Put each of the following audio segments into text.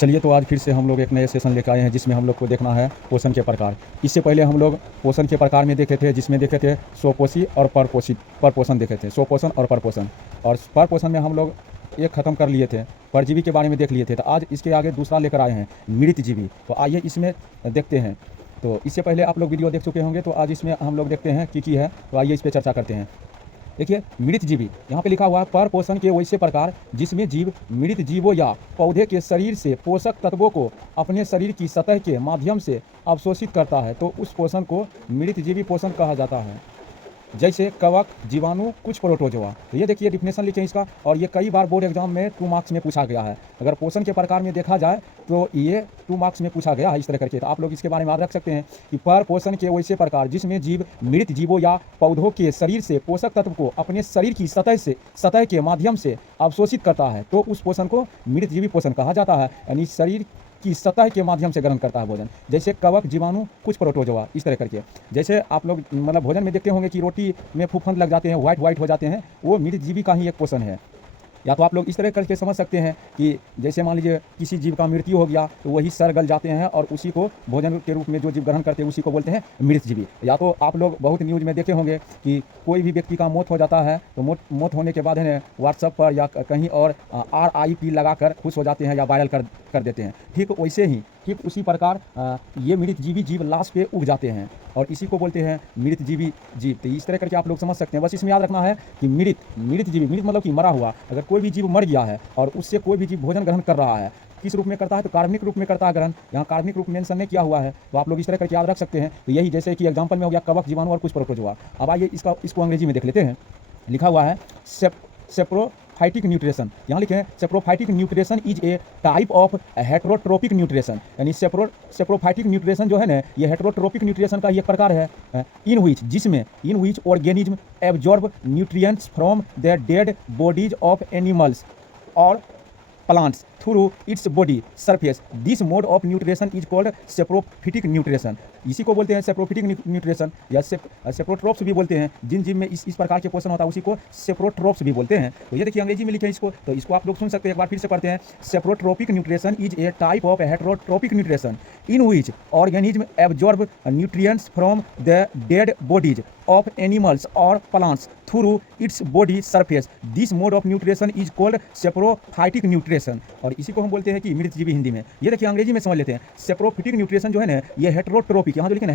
चलिए तो आज फिर से हम लोग एक नए सेशन लेकर आए हैं जिसमें हम लोग को देखना है पोषण के प्रकार। इससे पहले हम लोग पोषण के प्रकार में देखे थे, जिसमें देखे थे स्वपोषी और परपोषण देखे थे, स्वपोषण और परपोषण। और परपोषण में हम लोग एक ख़त्म कर लिए थे, परजीवी के बारे में देख लिए थे। तो आज इसके आगे दूसरा लेकर आए हैं, मृत जीवी। तो आइए इसमें देखते हैं। तो इससे पहले आप लोग वीडियो देख चुके होंगे, तो आज इसमें हम लोग देखते हैं की है। तो आइए इस पर चर्चा करते हैं। देखिए, मृत जीवी यहाँ पे लिखा हुआ है, पर पोषण के वैसे प्रकार जिसमें जीव मृत जीवों या पौधे के शरीर से पोषक तत्वों को अपने शरीर की सतह के माध्यम से अवशोषित करता है, तो उस पोषण को मृत जीवी पोषण कहा जाता है। जैसे कवक, जीवाणु, कुछ प्रोटोजोआ। तो ये देखिए डिफिनेशन लिखे इसका, और ये कई बार बोर्ड एग्जाम में 2 मार्क्स में पूछा गया है। अगर पोषण के प्रकार में देखा जाए तो ये 2 मार्क्स में पूछा गया है इस तरह करके। तो आप लोग इसके बारे में याद रख सकते हैं कि पर पोषण के वैसे प्रकार जिसमें जीव मृत जीवों या पौधों के शरीर से पोषक तत्व को अपने शरीर की सतह के माध्यम से अवशोषित करता है, तो उस पोषण को मृत जीवी पोषण कहा जाता है। यानी शरीर की सतह के माध्यम से ग्रहण करता है भोजन। जैसे कवक, जीवाणु, कुछ प्रोटोजोआ, इस तरह करके। जैसे आप लोग मतलब भोजन में देखते होंगे कि रोटी में फूफंद लग जाते हैं, व्हाइट हो जाते हैं, वो मृत जीवी का ही एक पोषण है। या तो आप लोग इस तरह करके समझ सकते हैं कि जैसे मान लीजिए किसी जीव का मृत्यु हो गया तो वही सड़ गल जाते हैं, और उसी को भोजन के रूप में जो जीव ग्रहण करते हैं उसी को बोलते हैं मृत जीवी। या तो आप लोग बहुत न्यूज़ में देखे होंगे कि कोई भी व्यक्ति का मौत हो जाता है, तो मौत होने के बाद है व्हाट्सएप पर या कहीं और RIP लगाकर खुश हो जाते हैं या वायरल कर देते हैं। ठीक वैसे ही, ठीक उसी प्रकार ये मृत जीव लाश पे उग जाते हैं, और इसी को बोलते हैं मृत जीवी जीव। तो इस तरह करके आप लोग समझ सकते हैं। बस इसमें याद रखना है कि मृत जीवी, मृत मतलब कि मरा हुआ। अगर कोई भी जीव मर गया है और उससे कोई भी जीव भोजन ग्रहण कर रहा है, किस रूप में करता है? तो कार्बनिक रूप में करता है ग्रहण। यहाँ कार्बनिक रूप मेंशन नहीं किया हुआ है, तो आप लोग इस तरह करके याद रख सकते हैं। तो यही जैसे कि एग्जाम्पल में हो गया कवक, जीवाणु और कुछ प्रोटोजोआ। अब आइए इसको अंग्रेजी में देख लेते हैं। लिखा हुआ है सेप्रोफाइटिक न्यूट्रिशन। यहाँ लिखे हैं saprophytic nutrition is a type of heterotrophic nutrition. यानी सेप्रोफाइटिक न्यूट्रिशन जो है ना, ये हेटेरोट्रोपिक न्यूट्रिशन का ही एक प्रकार है। In which organism absorb nutrients from the dead bodies of animals और plants through its body surface. This mode of nutrition is called saprophytic nutrition. इसी को बोलते हैं सेप्रोफिटिक न्यूट्रिशन, या सेप्रोट्रोप्स भी बोलते हैं। जिन जीव में इस प्रकार के पोषण होता है उसी को सेप्रोट्रोप्स भी बोलते हैं। तो ये देखिए अंग्रेजी में लिखे हैं इसको, तो इसको आप लोग सुन सकते हैं। एक बार फिर से पढ़ते हैं। Saprotrophic nutrition is a type of heterotrophic nutrition in which organism absorb nutrients from the dead bodies of animals और plants through its body surface. This mode of nutrition is called saprophytic nutrition. और इसी को हम बोलते हैं कि मृत जीवी हिंदी में। ये देखिए अंग्रेजी में समझ लेते हैं। सेप्रोफिटिक न्यूट्रिशन जो है ना, ये हेटेरोट्रोपिक, यहाँ जो लिखे ना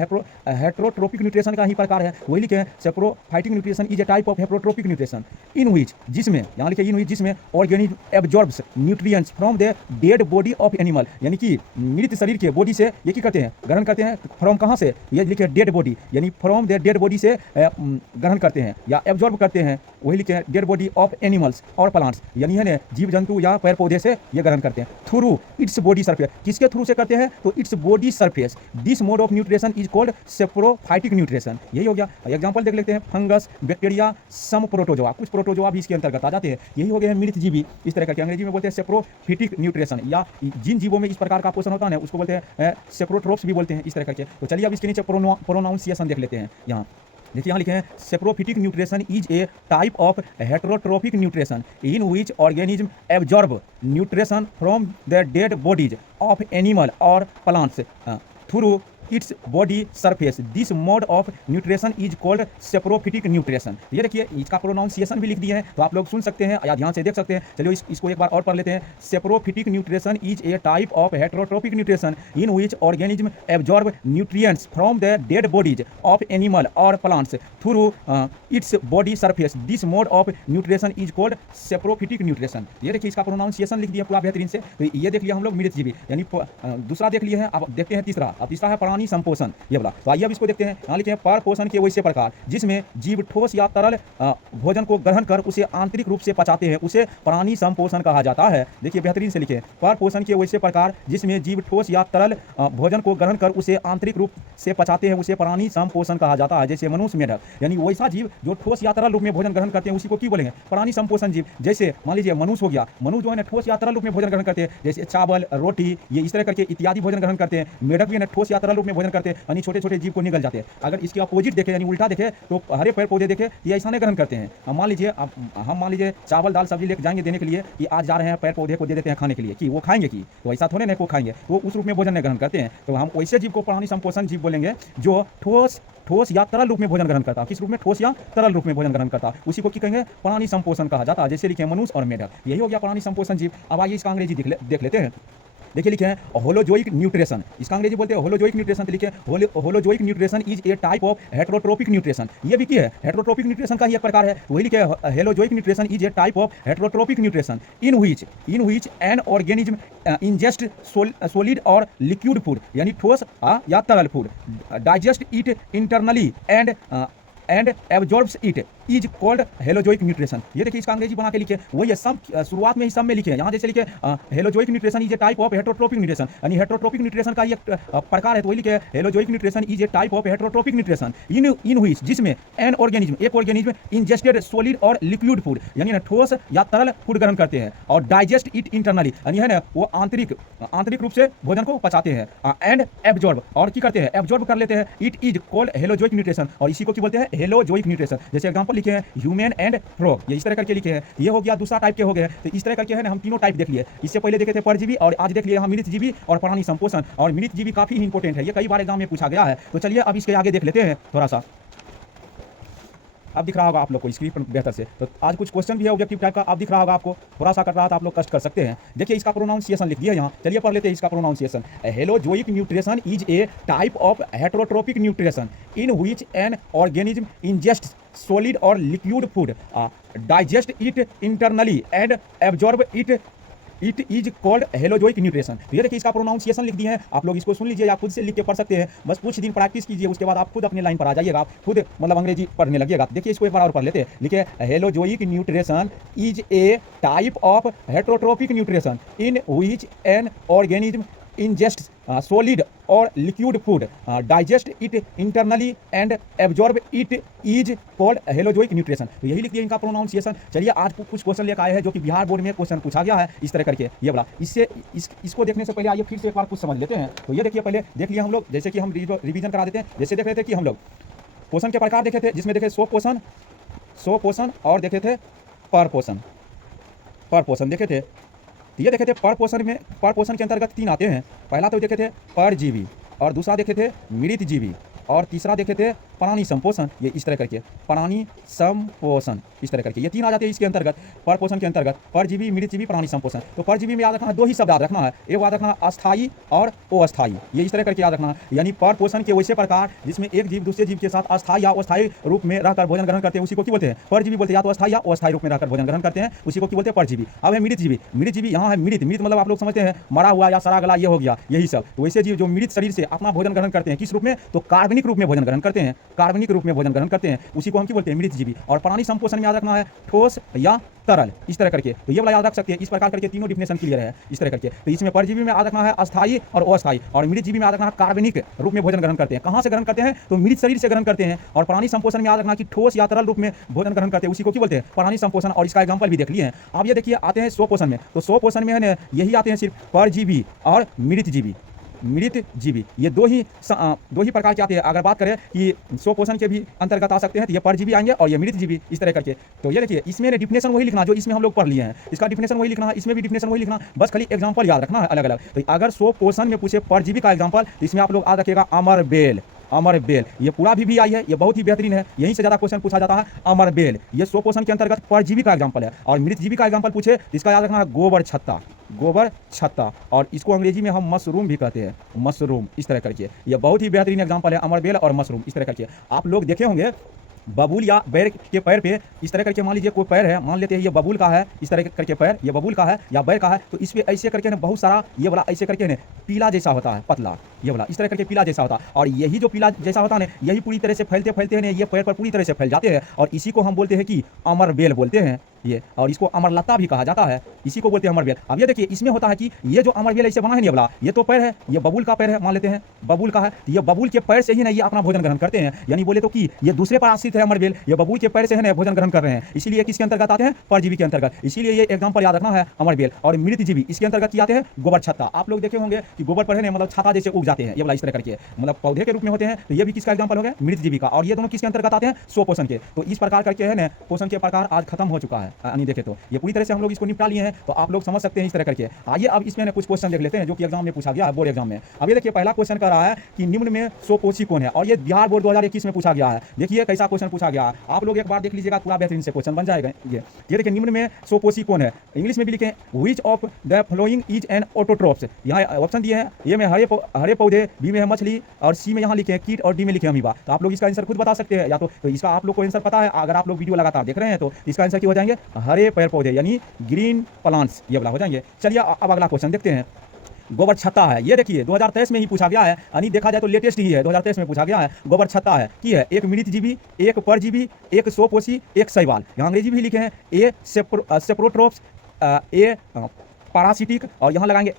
हेटेरोट्रोपिक न्यूट्रिशन का ही प्रकार है, वही लिखे हैं saprophytic nutrition is a type of heterotrophic nutrition in which, जिसमें यहाँ लिखे इन विच, जिसमें organism absorbs nutrients from the dead body of animal. यानी कि मृत शरीर के बॉडी से ये क्या करते हैं? ग्रहण करते हैं। फ्रॉम कहाँ से? ये लिखे डेड बॉडी, यानी फ्रॉम द डेड बॉडी से ग्रहण करते हैं या एब्जॉर्ब करते हैं। वही लिखे हैं डेड बॉडी ऑफ एनिमल्स और प्लांट्स, यानी है ना जीव जंतु या पेड़ पौधे से ये ग्रहण करते हैं। थ्रू इट्स बॉडी सरफेस, किसके थ्रू से करते हैं? तो it's body surface. This mode of nutrition is called saprophytic nutrition. यही हो गया। एग्जांपल देख लेते हैं। फंगस, बैक्टीरिया, सम प्रोटोजोआ, कुछ प्रोटोजोआ भी इसके अंतर्गत आ जाते हैं। यही हो गया है मृत जीवी। इस तरह करके अंग्रेजी में बोलते हैं सेप्रोफिटिक न्यूट्रिशन, या जिन जीवों में इस प्रकार का पोषण होता है उसको बोलते हैं सेप्रोट्रोप्स भी बोलते हैं, इस तरह करके। तो चलिए अब इसके नीचे प्रोनाउंसिएशन देख लेते हैं। यहाँ देखिए, यहाँ लिखे हैं saprophytic nutrition is a type of heterotrophic nutrition in which organism absorb nutrition from the dead bodies of animal और plants through its body surface. This mode of nutrition is called saprophytic nutrition. ये देखिए इसका pronunciation भी लिख दिए हैं, तो आप लोग सुन सकते हैं या ध्यान से देख सकते हैं। चलिए इसको एक बार और पढ़ लेते हैं। Saprophytic nutrition is a type of heterotrophic nutrition in which organism absorb nutrients from the dead bodies of animal और plants through its body surface. This mode of nutrition is called saprophytic nutrition. ये देखिए इसका pronunciation लिख दिया पूरा बेहतरीन से। तो ये देख लिया हम लोग मृत जीवी, यानी दूसरा देख लिए हैं। अब देखते हैं तीसरा। अब तीसरा है प्राणी संपोषण, ये बोला। तो आइए अब इसको देखते हैं। यहाँ लिखे हैं पर पोषण के वैसे प्रकार जिसमें जीव ठोस या तरल भोजन को ग्रहण कर उसे आंतरिक रूप से पचाते हैं, उसे प्राणी संपोषण कहा जाता है। देखिए बेहतरीन से लिखे, पर पोषण के वैसे प्रकार जिसमें जीव ठोस या तरल भोजन को ग्रहण कर उसे आंतरिक रूप से पचाते हैं, उसे प्राणी संपोषण कहा जाता है। जैसे मनुष्य, मेढक, यानी वैसा जीव जो ठोस या तरल रूप में भोजन ग्रहण करते हैं उसी को की बोलेंगे? प्राणी संपोषण जीव। जैसे मान लीजिए मनुष्य हो गया, मनुष्य जो है ना ठोस या तरल रूप में भोजन ग्रहण करते हैं, जैसे चावल, रोटी, ये इस तरह करके इत्यादि भोजन ग्रहण करते हैं। मेढक भी ना ठोस या तरल रूप रूप में भोजन करते हैं, यानी छोटे छोटे जीव को निगल जाते हैं। अगर इसके अपोजिट देखें यानी उल्टा देखें तो हरे पेड़ पौधे देखें ये ऐसा नहीं ग्रहण करते हैं। हम मान लीजिए चावल दाल सब्जी लेकर जाएंगे देने के लिए कि आज जा रहे हैं, पेड़ पौधे को दे देते हैं खाने के लिए, कि वो खाएंगे, कि तो ऐसा थोड़े नहीं को खाएंगे, वो उस रूप में भोजन नहीं ग्रहण करते हैं। तो हम वैसे जीव को प्राणी संपोषण जीव बोलेंगे जो ठोस या तरल रूप में भोजन ग्रहण करता है। किस रूप में? ठोस या तरल रूप में भोजन ग्रहण करता है, उसी को क्या कहेंगे? प्राणी संपोषण कहा जाता है। जैसे लिखे मनुष्य और मेढक, यही हो गया प्राणी संपोषण जीव। अब आइए इसका अंग्रेजी देख लेते हैं। देखिए लिखे हैं होलोजोइक न्यूट्रिशन, इसका अंग्रेजी बोलते हैं होलोजोइक न्यूट्रिशन। तो लिखे holozoic nutrition is a type of heterotrophic nutrition. ये भी क्या है? हेटेरोट्रोपिक न्यूट्रिशन का ही एक प्रकार है। वही लिखे holozoic nutrition is a type of heterotrophic nutrition in which an organism ingest solid और लिक्विड फूड, यानी ठोस या तरल food, digest it internally and absorbs it is called holozoic nutrition. ये देखिए इसका अंग्रेजी बना के लिखे, वही है सब शुरुआत में ही सब में लिखे हैं। यहाँ जैसे लिखे holozoic nutrition is a type of heterotrophic nutrition, यानी हेटेरोट्रोपिक न्यूट्रिशन का एक प्रकार है। तो वही लिखे holozoic nutrition is a type of heterotrophic nutrition in which, जिसमें एन ऑर्गेनिज्म एक ऑर्गेनिज्म इंजेस्टेड सॉलिड और लिक्विड फूड, यानी ठोस या तरल फूड ग्रहण करते हैं, और डाइजेस्ट इट इंटरनली, यानी है ना वो आंतरिक रूप से भोजन को पचाते हैं, एंड एब्जॉर्ब, और की करते हैं? एब्जॉर्ब कर लेते हैं। It is called holozoic nutrition, और इसी को क्या बोलते हैं? हेलोजोइक न्यूट्रिशन। जैसे एग्जांपल लिखे हैं ह्यूमन एंड फ्रॉग, ये इस तरह करके लिखे हैं। ये हो गया दूसरा टाइप के हो गए। तो इस तरह करके है ना हम तीनों टाइप देख लिए। इससे पहले देखे थे परजीवी, और आज देख लिए हम मृतजीवी और प्राणी संपोषण। और मृतजीवी काफी इंपॉर्टेंट है, ये कई बार एग्जाम में पूछा गया है। तो चलिए अब इसके आगे देख लेते हैं थोड़ा सा। अब दिख रहा होगा आप लोग को स्क्रीन पर बेहतर से। तो आज कुछ क्वेश्चन भी है ऑब्जेक्टिव टाइप का, अब दिख रहा होगा आपको। थोड़ा सा कर रहा था, आप लोग कष्ट कर सकते हैं। देखिए इसका प्रोनाउंसिएशन लिख दिया यहाँ, चलिए पढ़ लेते हैं इसका pronunciation. Holozoic nutrition is a type of heterotrophic nutrition in which an organism ingest solid और liquid food, digest it internally and absorb it is called holozoic nutrition. तो ये देखिए इसका प्रोनाउंसिएशन लिख दिए हैं, आप लोग इसको सुन लीजिए या खुद से लिख के पढ़ सकते हैं। बस कुछ दिन प्रैक्टिस कीजिए, उसके बाद आप खुद अपने लाइन पर आ जाइएगा, आप खुद मतलब अंग्रेजी पढ़ने लगिएगा। देखिए इसको एक बार और पढ़ लेते हैं। लिखिए holozoic nutrition is a type of heterotrophic nutrition in which an organism ingest solid और liquid food, digest it internally and absorb it is called holozoic nutrition. तो यही लिख दिया इनका प्रोनाउंसिएशन। चलिए आज कुछ क्वेश्चन लेकर आए हैं जो कि बिहार बोर्ड में क्वेश्चन पूछा गया है इस तरह करके। ये बड़ा इसको देखने से पहले आइए फिर से एक बार कुछ समझ लेते हैं। तो ये देखिए पहले देख लिया हम लोग, जैसे कि हम रिवीजन करा देते हैं। जैसे देख रहे थे कि हम लोग पोषण के प्रकार देखे थे, जिसमें देखे स्व पोषण और देखे थे पर पोषण देखे थे। तो ये देखे थे पर पोषण के अंतर्गत 3 आते हैं। पहला तो देखे थे परजीवी, और दूसरा देखे थे मृतजीवी, और तीसरा देखे थे प्राणी संपोषण। ये इस तरह करके प्राणी संपोषण इस तरह करके ये 3 आ जाते हैं इसके अंतर्गत, पर पोषण के अंतर्गत परजीवी, मृतजीवी, प्राणी संपोषण। तो परजीवी में याद रखना है, 2 ही शब्द याद रखना है, एक याद रखना अस्थायी और अस्थायी, ये इस तरह करके याद रखना है। यानी पर पोषण के वैसे प्रकार जिसमें एक जीव दूसरे जीव के साथ अस्थायी या अस्थायी रूप में रहकर भोजन ग्रहण करते हैं, उसी को क्या बोलते हैं? परजीवी बोलते हैं। या तो अस्थायी या अस्थायी रूप में रहकर भोजन ग्रहण करते हैं, उसी को क्या बोलते हैं? परजीवी। अब है मृतजीवी यहाँ है मृत मतलब आप लोग समझते हैं मरा हुआ या सड़ा गला, ये हो गया यही सब। वैसे जीव जो मृत शरीर से अपना भोजन ग्रहण करते हैं, किस रूप में? तो कार्बनिक रूप में भोजन ग्रहण करते हैं, कार्बनिक रूप में भोजन ग्रहण करते हैं, उसी को हम क्या बोलते हैं? मृतजीवी। और प्राणी संपोषण में याद रखना है ठोस या तरल, इस तरह करके। तो ये वाला याद रख सकते हैं, इस प्रकार करके तीनों डिफिनेशन क्लियर है इस तरह करके। तो इसमें परजीवी में याद रखना है अस्थायी और अस्थायी, और मृतजीवी में याद रखना है कार्बनिक रूप में भोजन ग्रहण करते हैं। कहाँ से ग्रहण करते हैं? तो मृत शरीर से ग्रहण करते हैं। और प्राणी संपोषण में याद रखना कि ठोस या तरल रूप में भोजन ग्रहण करते हैं, उसी को क्या बोलते हैं? प्राणी संपोषण। और इसका एग्जाम्पल भी देख लिए हैं। अब ये देखिए आते हैं स्वपोषण में। तो स्वपोषण में है ना यही आते हैं सिर्फ परजीवी और मृतजीवी। ये दो ही प्रकार के आते हैं। अगर बात करें कि स्वपोषण के भी अंतर्गत आ सकते हैं, तो ये परजीवी आएंगे और ये मृतजीवी इस तरह करके। तो ये देखिए इसमें डिफिनेशन वही लिखना जो इसमें हम लोग पढ़ लिए हैं, इसका डिफिनेशन वही लिखना है, इसमें भी डिफिनेशन वही लिखना, बस खाली एग्जांपल याद रखना है अलग अलग। तो अगर स्वपोषण में पूछे परजीवी का एग्जांपल, तो इसमें आप लोग याद रखिएगा अमरबेल। ये पूरा भी आई है, ये बहुत ही बेहतरीन है, यहीं से ज्यादा क्वेश्चन पूछा जाता है। अमरबेल ये स्वपोषण के अंतर्गत परजीवी का एग्जांपल है। और मृतजीवी का एग्जांपल पूछे तो इसका याद रखना है गोबर छत्ता, और इसको अंग्रेजी में हम मशरूम भी कहते हैं, मशरूम इस तरह करके। ये बहुत ही बेहतरीन एग्जांपल है, अमरबेल और मशरूम इस तरह करके। आप लोग देखे होंगे बबूल या बैर के पैर पे इस तरह करके, मान लीजिए कोई पैर है, मान लेते हैं ये बबूल का है, इस तरह करके पैर ये बबूल का है या बैर का है, तो इस पे ऐसे करके ना बहुत सारा ये वाला ऐसे करके ना पीला जैसा होता है, पतला ये वाला इस तरह करके पीला जैसा होता है। और यही जो पीला जैसा होता है ना, यही पूरी तरह से फैलते हैं ये पैर पर पूरी तरह से फैल जाते हैं, और इसी को हम बोलते हैं कि अमरबेल बोलते हैं। ये, और इसको अमरलता भी कहा जाता है, इसी को बोलते हैं अमरबेल। अब ये देखिए इसमें होता है कि ये जो अमरबेल ऐसे बना है नहीं अबला, ये तो पैर है, ये बबूल का पैर है, मान लेते हैं बबूल का है, तो ये बबूल के पैर से ही ना ये अपना भोजन ग्रहण करते हैं, यानी बोले तो कि ये दूसरे पर आश्रित है अमरबेल, ये बबूल के पैर से है ना भोजन ग्रहण कर रहे हैं, इसीलिए किसके अंतर्गत आते हैं, परजीवी के अंतर्गत। इसीलिए ये एग्जाम्पल याद रखना है अमरबेल। और मृतजीवी इसके अंतर्गत आते हैं गोबर छत्ता। आप लोग देखे होंगे कि गोबर पर है ना मतलब छाता जैसे उग जाते हैं, ये वाला इस तरह करके मतलब पौधे के रूप में होते हैं, तो ये भी किसका एग्जाम्पल हो गया, मृतजीवी का। और ये दोनों किसके अंतर्गत आते हैं, स्वपोषण के। तो इस प्रकार करके है ना पोषण के प्रकार आज खत्म हो चुका है, यानी देखे तो ये पूरी तरह से हम लोग इसको निपटा लिए हैं, तो आप लोग समझ सकते हैं इस तरह करके। आइए अब इसमें कुछ क्वेश्चन देख लेते हैं जो कि एग्जाम में पूछा गया है, बोर्ड एग्जाम में। अब ये देखिए पहला क्वेश्चन कर रहा है कि निम्न में स्वपोषी कौन है, और ये बिहार बोर्ड 2021 में पूछा गया है। देखिए कैसा क्वेश्चन पूछा गया है, आप लोग एक बार देख लीजिएगा, पूरा बेहतरीन से क्वेश्चन बन जाएगा। ये देखिए निम्न में स्वपोषी कौन है, इंग्लिश में भी लिखे which of the following is an autotrophs. यहाँ ऑप्शन दिए हैं, ए में हरे पौधे, बी में है मछली, और सी में यहाँ लिखे हैं कीट, और डी में लिखे अमीबा। तो आप लोग इसका आंसर खुद बता सकते हैं, या तो इसका आप लोग को आंसर पता है, अगर आप लोग वीडियो लगातार देख रहे हैं तो इसका आंसर क्या हो जाएंगे, हरे पेड़ पौधे यानी ग्रीन प्लांट्स, ये वाला हो जाएंगे। चलिए अब अगला क्वेश्चन देखते हैं। गोबर छत्ता है, ये देखिए 2023 में ही पूछा गया है, यानी देखा जाए तो लेटेस्ट ही है, 2023 में पूछा गया है। गोबर छत्ता है की है, एक मृतजीवी, एक परजीवी, एक स्वपोषी, एक शैवाल। यहाँ अंग्रेजी भी लिखे हैं, ए सेप्रोट्रोप्स, ए पैरासिटिक, और यहाँ लगाएंगे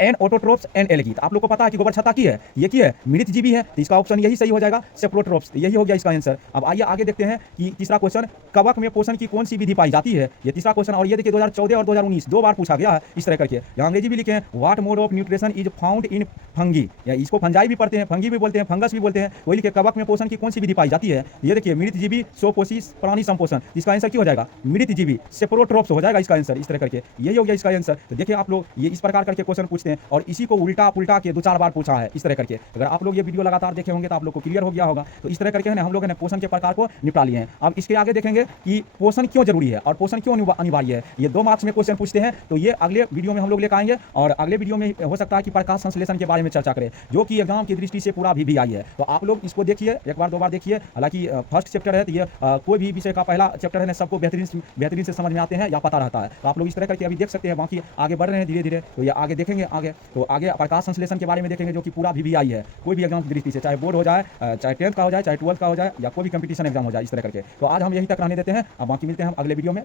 एन ऑटोट्रोप्स, एन एल्गी। तो आप लोग को पता है कि गोबर छत्ता की है, ये की है मृतजीवी है, तो इसका ऑप्शन यही सही हो जाएगा, सेप्रोट्रोप्स, यही हो गया इसका आंसर। अब आइए आगे देखते हैं कि तीसरा क्वेश्चन, कवक में पोषण की कौन सी विधि पाई जाती है, ये तीसरा क्वेश्चन। और ये देखिए 2014 और 2019 दो बार पूछा गया है इस तरह करके। यहाँ अंग्रेजी भी लिखे हैं, what mode of nutrition is found in fungi, या इसको फंजाई भी पढ़ते हैं, फंगी भी बोलते हैं, फंगस भी बोलते हैं। वही लिखे कवक में पोषण की कौन सी विधि पाई जाती है, ये देखिए मृतजीवी, स्वपोषी, प्राणी संपोषण। इसका आंसर क्या हो जाएगा, मृतजीवी, सेप्रोट्रोप्स हो जाएगा इसका आंसर, इस तरह करके यही हो गया इसका आंसर। तो देखिए आप लोग ये इस प्रकार करके क्वेश्चन पूछते हैं, और इसी को उल्टा पुल्टा के 2-4 बार पूछा है इस तरह करके। अगर आप लोग ये वीडियो लगातार देखे होंगे तो आप लोग को क्लियर हो गया होगा। तो इस तरह करके है ना हम लोग ने पोषण के प्रकार को निपटा लिए हैं। अब इसके आगे देखेंगे कि पोषण क्यों जरूरी है और पोषण क्यों अनिवार्य है। ये 2 मार्क्स में क्वेश्चन पूछते हैं, तो ये अगले वीडियो में हम लोग लेकर आएंगे, और अगले वीडियो में हो सकता है कि प्रकाश संश्लेषण के बारे में चर्चा करें, जो कि एग्जाम की दृष्टि से पूरा भी आई है। तो आप लोग इसको देखिए, एक बार 2 बार देखिए। हालांकि फर्स्ट चैप्टर है, तो ये कोई भी विषय का पहला चैप्टर है ना सबको बेहतरीन से समझ में आते हैं या पता रहता है। तो आप लोग इस तरह करके अभी देख सकते हैं, बाकी आगे बढ़ रहे हैं धीरे धीरे। तो ये आगे देखेंगे, आगे तो आगे प्रकाश संश्लेषण के बारे में देखेंगे, जो कि पूरा भी आई है कोई भी एग्जाम की दृष्टि से, चाहे बोर्ड हो जाए, चाहे 10th का हो जाए, चाहे 12th का हो जाए, या कोई भी कंपटीशन एग्जाम हो जाए इस तरह करके। तो आज हम यहीं तक रहने देते हैं, अब बाकी मिलते हैं हम अगले वीडियो में।